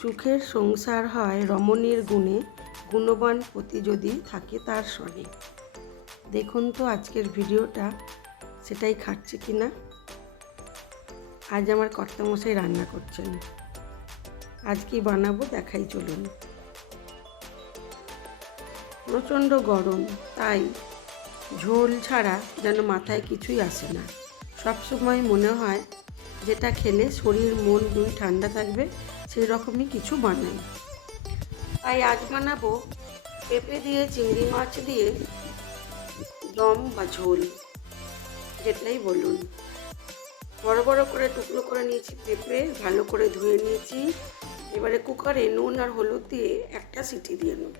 সুখের সংসার হয় রমণীর গুণে, গুণবান পতি যদি থাকে তার স্বরে। দেখুন তো আজকের ভিডিওটা সেটাই খাচ্ছে কিনা। আজ আমার কর্তামশাই রান্না করছেন। আজ কি বানাবো দেখাই চলুন। প্রচণ্ড গরম, তাই ঝোল ছাড়া যেন মাথায় কিছুই আসে না। সবসময় মনে হয় যেটা খেলে শরীর মন দুই ঠান্ডা থাকবে, সেই রকমই কিছু বানাই। তাই আজ বানাবো পেঁপে দিয়ে চিংড়ি মাছ দিয়ে দম বা ঝোল, যেটাই বলুন। বড় বড় করে টুকরো করে নিয়েছি পেঁপে, ভালো করে ধুয়ে নিয়েছি। এবারে কুকারে নুন আর হলুদ দিয়ে একটা সিটি দিয়ে নেব।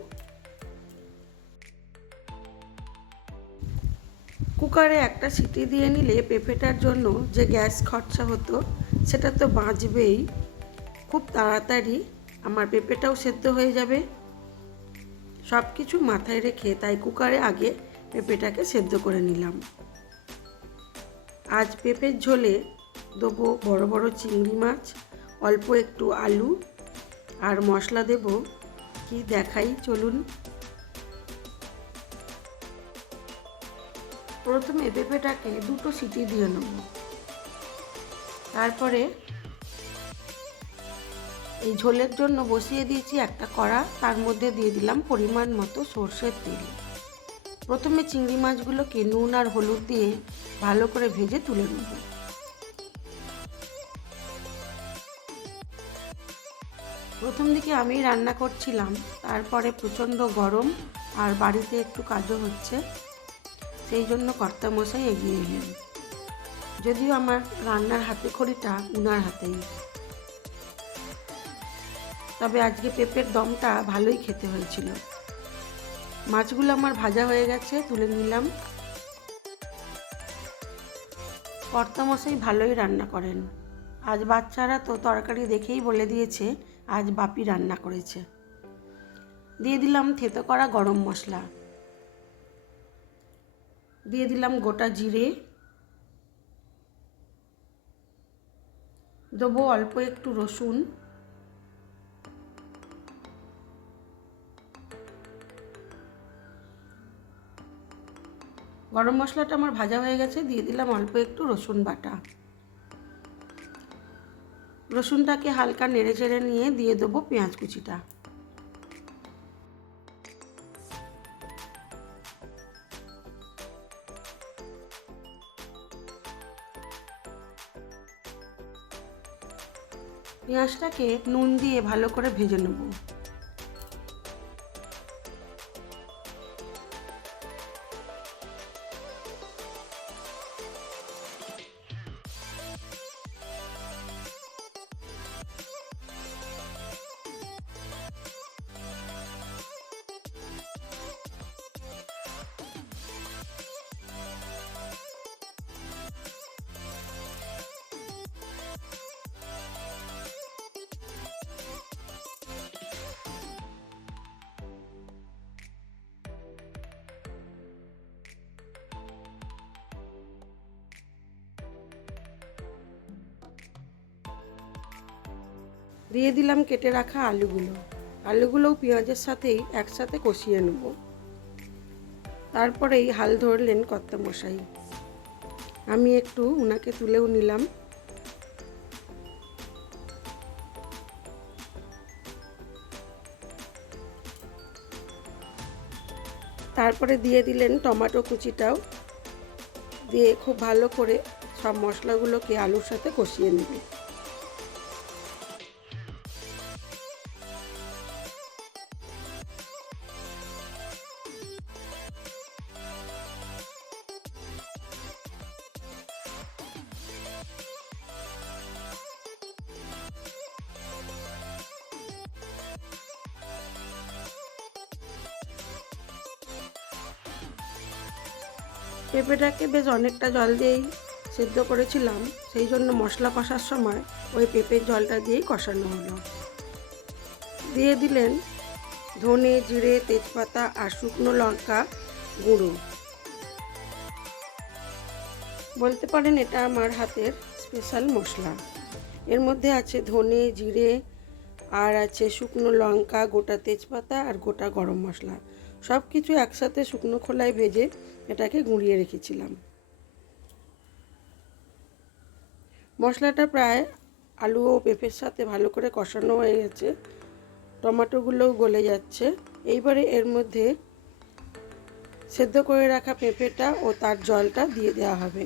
কুকারে একটা সিটি দিয়ে নিলে পেঁপেটার জন্য যে গ্যাস খরচা হতো সেটা তো বাঁচবেই। খুব তাড়াতাড়ি আমার পেঁপেটাও সেদ্ধ হয়ে যাবে। সব কিছু মাথায় রেখে তাই কুকারে আগে পেঁপেটাকে সেদ্ধ করে নিলাম। আজ পেঁপের ঝোলে দেবো বড় বড় চিংড়ি মাছ, অল্প একটু আলু আর মশলা দেব কি দেখাই চলুন। প্রথমে পেঁপেটাকে দুটো সিটি দিয়ে নেব। তারপরে এই ঝোলের জন্য বসিয়ে দিয়েছি একটা কড়া, তার মধ্যে দিয়ে দিলাম পরিমাণ মতো সর্ষের তেল। প্রথমে চিংড়ি মাছগুলোকে নুন আর হলুদ দিয়ে ভালো করে ভেজে তুলে নেব। প্রথম দিকে আমি রান্না করছিলাম, তারপরে প্রচণ্ড গরম আর বাড়িতে একটু কাজও হচ্ছে, সেই জন্য কর্তামশাই এগিয়ে এলেন। যদিও আমার রান্নার হাতে খড়িটা উনার হাতেই, তবে আজকে পেঁপের দমটা ভালোই খেতে হয়েছিল। মাছগুলো আমার ভাজা হয়ে গেছে, তুলে নিলাম। কর্তামশাই ভালোই রান্না করেন। আজ বাচ্চারা তো তরকারি দেখেই বলে দিয়েছে আজ বাপি রান্না করেছে। দিয়ে দিলাম থেতো করা গরম মশলা, দিয়ে দিলাম গোটা জিরে, দেবো অল্প একটু রসুন, গরম মশলাটা আমার ভাজা হয়ে গেছে, দিয়ে দিলাম অল্প একটু রসুন বাটা। রসুনটাকে হালকা নেড়ে চেড়ে নিয়ে দিয়ে দেবো পেঁয়াজ কুচিটা। পেঁয়াজটাকে নুন দিয়ে ভালো করে ভেজে নেব। দিয়ে দিলাম কেটে রাখা আলুগুলোও পেঁয়াজের সাথেই একসাথে কষিয়ে নেব। তারপরেই হাল ধরলেন কর্তামশাই। আমি একটু উনাকে তুলেও নিলাম। তারপরে দিয়ে দিলেন টমেটো কুচিটাও, দিয়ে খুব ভালো করে সব মশলাগুলোকে আলুর সাথে কষিয়ে নেবে। পেঁপেটাকে বেশ অনেকটা জল দিয়েই সেদ্ধ করেছিলাম, সেই জন্য মশলা কষার সময় ওই পেঁপের জলটা দিয়েই কষানো হলো। দিয়ে দিলেন ধনে, জিরে, তেজপাতা আর শুকনো লঙ্কা গুঁড়ো। বলতে পারেন এটা আমার হাতের স্পেশাল মশলা। এর মধ্যে আছে ধনে, জিরে আর আছে শুকনো লঙ্কা, গোটা তেজপাতা আর গোটা গরম মশলা। সব কিছু একসাথে শুকনো খোলায় ভেজে এটাকে গুঁড়িয়ে রেখেছিলাম। মশলাটা প্রায় আলু ও পেঁপের সাথে ভালো করে কষানো হয়ে গেছে, টমেটোগুলোও গলে যাচ্ছে। এইবারে এর মধ্যে সেদ্ধ করে রাখা পেঁপেটা ও তার জলটা দিয়ে দেওয়া হবে,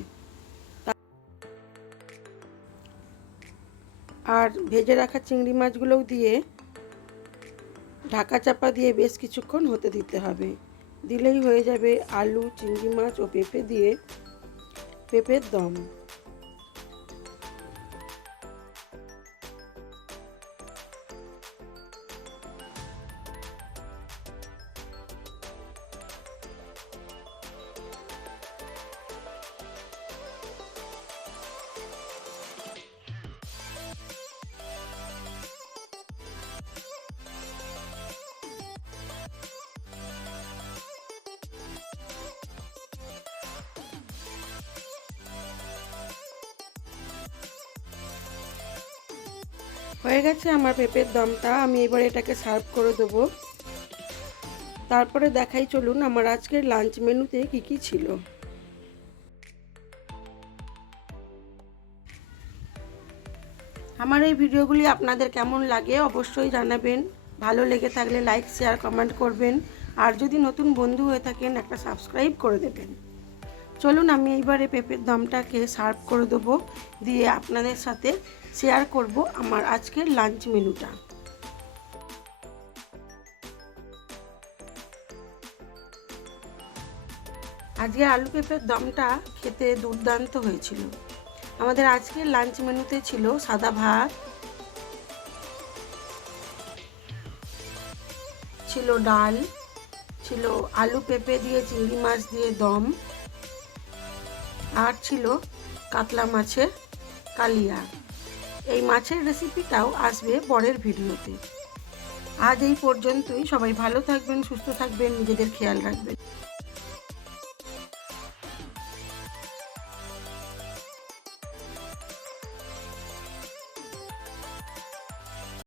আর ভেজে রাখা চিংড়ি মাছগুলোও দিয়ে ঢাকা চাপা দিয়ে বেশ কিছুক্ষণ হতে দিতে হবে। দিলেই হয়ে যাবে আলু, চিংড়ি মাছ ও পেঁপে দিয়ে পেঁপের দম। হয়ে গেছে আমার পেঁপের দমটা। আমি এবার এটাকে সার্ভ করে দেবো। তারপরে দেখাই চলুন আমার আজকের লাঞ্চ মেনুতে কি কি ছিল। আমার এই ভিডিওগুলি আপনাদের কেমন লাগে অবশ্যই জানাবেন। ভালো লেগে থাকলে লাইক, শেয়ার, কমেন্ট করবেন। আর যদি নতুন বন্ধু হয়ে থাকেন একটা সাবস্ক্রাইব করে দেবেন। চলুন আমি এইবারে পেঁপের দমটাকে সার্ভ করে দেবো, দিয়ে আপনাদের সাথে শেয়ার করব আমার আজকের লাঞ্চ মেনুটা। আজকে আলু পেঁপের দমটা খেতে দুর্দান্ত হয়েছিল। আমাদের আজকের লাঞ্চ মেনুতে ছিল সাদা ভাত, ছিল ডাল, ছিল আলু পেঁপে দিয়ে চিংড়ি মাছ দিয়ে দম, আর ছিল কাতলা মাছের কালিয়া। এই মাছের রেসিপিটাও আসবে পরের ভিডিওতে। আজ এই পর্যন্তই। সবাই ভালো থাকবেন, সুস্থ থাকবেন, নিজেদের খেয়াল রাখবেন।